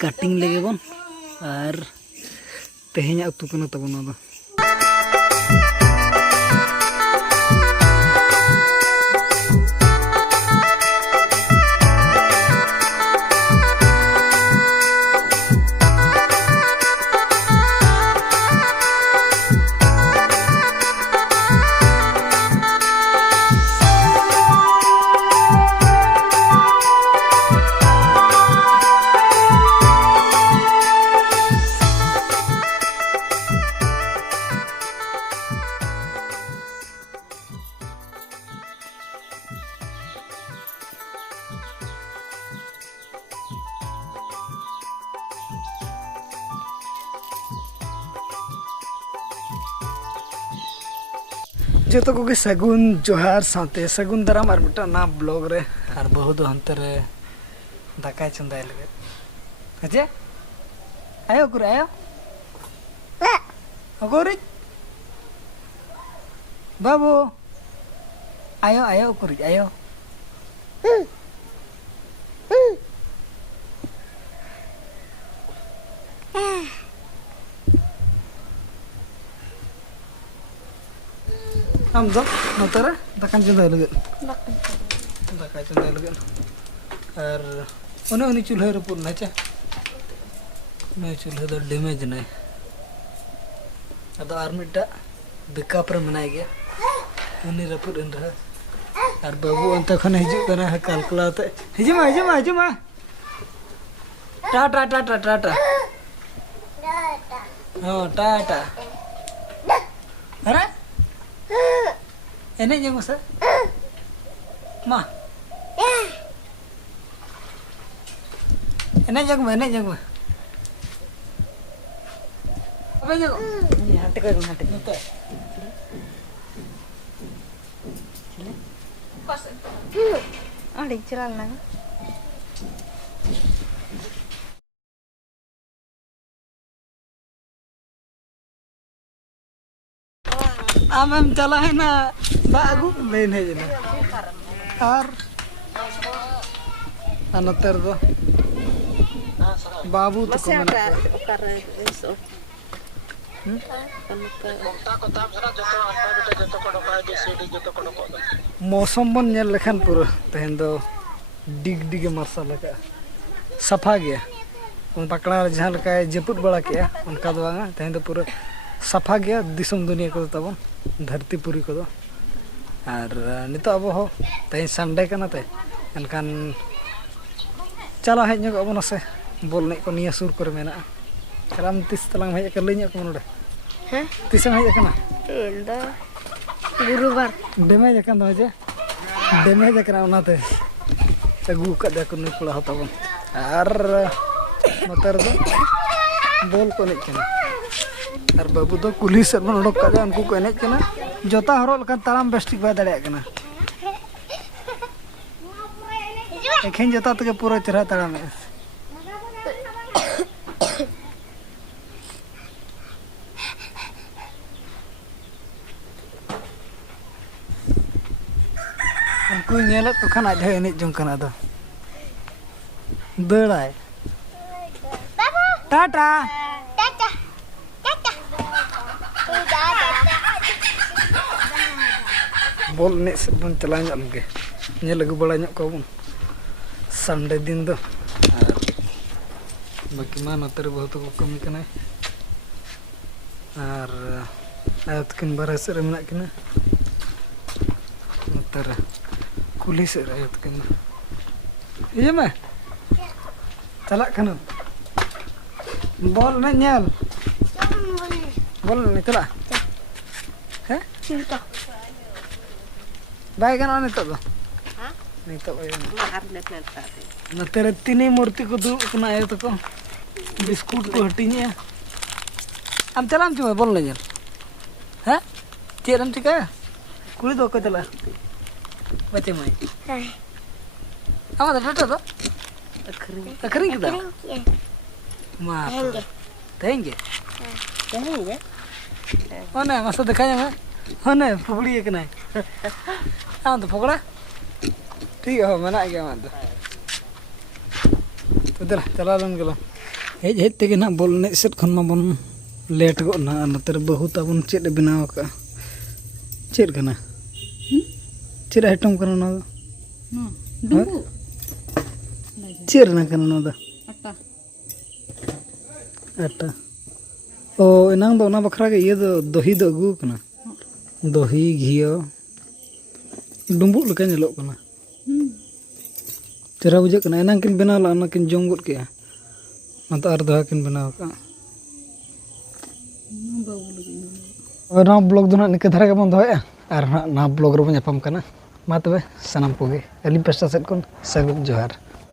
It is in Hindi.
कटिंग लगे बन और तेहना उतु कना तबन ना जो तो को सगुन जोहार साथे सगुन दाराम और मिटा ना ब्लॉग रे और बहु दो हंते रे दाका चंदाय लगे अजे आयो कुर आयो अगोरी बाबू आयो आयो कुर आयो हम जब नतरे दाकान चंदाय लगे दाका चंदाय लगे और उन्हें चूल्हे रपुर ना चे मैं चूल्हे तो डैमेज नहीं अदो आर मिटा बेकअप रे मनाय गया उन्हें रपुर इन रहा और बाबू अंत खन हिजु कना है कलकलाते हिजुमा टाटा टाटा टाटा हां टाटा अरे एने जंग से मा एने जंग अबे जंग ये हटे को हटे नते कस अड़ी चलाल ना आम चला है ना बागु लेन है जना और अनतर दो बाबू तो कमना मौसम बन नेल लेखन पूरा तहन दो डिग डिग मार्शल लगा सफा गया उन पकड़ा जहां लका जपुत बड़ा के उनका दो तहन दो पूरा सफा गया दिसम दुनिया को तब धरती पुरी को और नित अब हो तई संडे कना ते एनकान चला हेज नको बना से बोल ने को निया सुर करे मेना राम तिस तलांग हेज कर लइया को नोडे हैं तिसम हेज कना तेल दा गुरुवार डेमेज कन दो जे डेमेज करा उनाते अगु का दे को न पड़ा होता बन और नतर दो बोल को ने कना और बाबू तो कुली से बन उडक का उनको को एनेज कना जोता हरो लकन ताराम बेस्टिक बा दड़े कना एखन जोता तके पूरा चरा ताराम उनको नेलत तो खाना ढे एनेज जंग कना दो दड़ाय टाटा बोल ने से बन चला लगे ने लगू बड़ा को बन संडे दिन दो बाकी मा नतर बहुत को कमी कना और आयत किन बारे से मेना किना नतर कुली से आयत किन ये में चला कना बोल ने नेल बोल ने चला हैं चिंता बाय गना नितो दो हां नितो बाय बाहर लेते न तेरे तीन मूर्ति को दू अपना आयो तो को बिस्कुट को हटिया हम चलाम चुमे बोल ले हैं चेरम चिका कुली दो को चला बच्चे मई हां आमा टटो दो अखरी किदा मा देंगे देंगे ओने मस्त दिखाया मैं ओने फुगड़ी एक नहीं हाँ तो फुगड़ा ठीक है मना गया मा तो दला चला लन गेलो हेज हेज तेगे ना बोल ने सेट खन मा बन लेट गो ना नतर बहु ताबन चेड बनाव का चेड कना चेड आइटम कना ना डुबु चेड ना कना ना दा आटा आटा ओ इनांग दो ना बखरा के ये दही दो अगू कना दही घियो डुंबु लका नेलो कना चेरा बुझे कना इनांग किन बनाव ला ना किन जम गुड के ना तो आर दहा किन बनाव का और ना ब्लॉग दो ना निके धारा के बन दोया और ना ब्लॉग रो बन जापाम कना मा तबे सनम कोगे अली पेस्टा सेट कोन सगुन जोहार।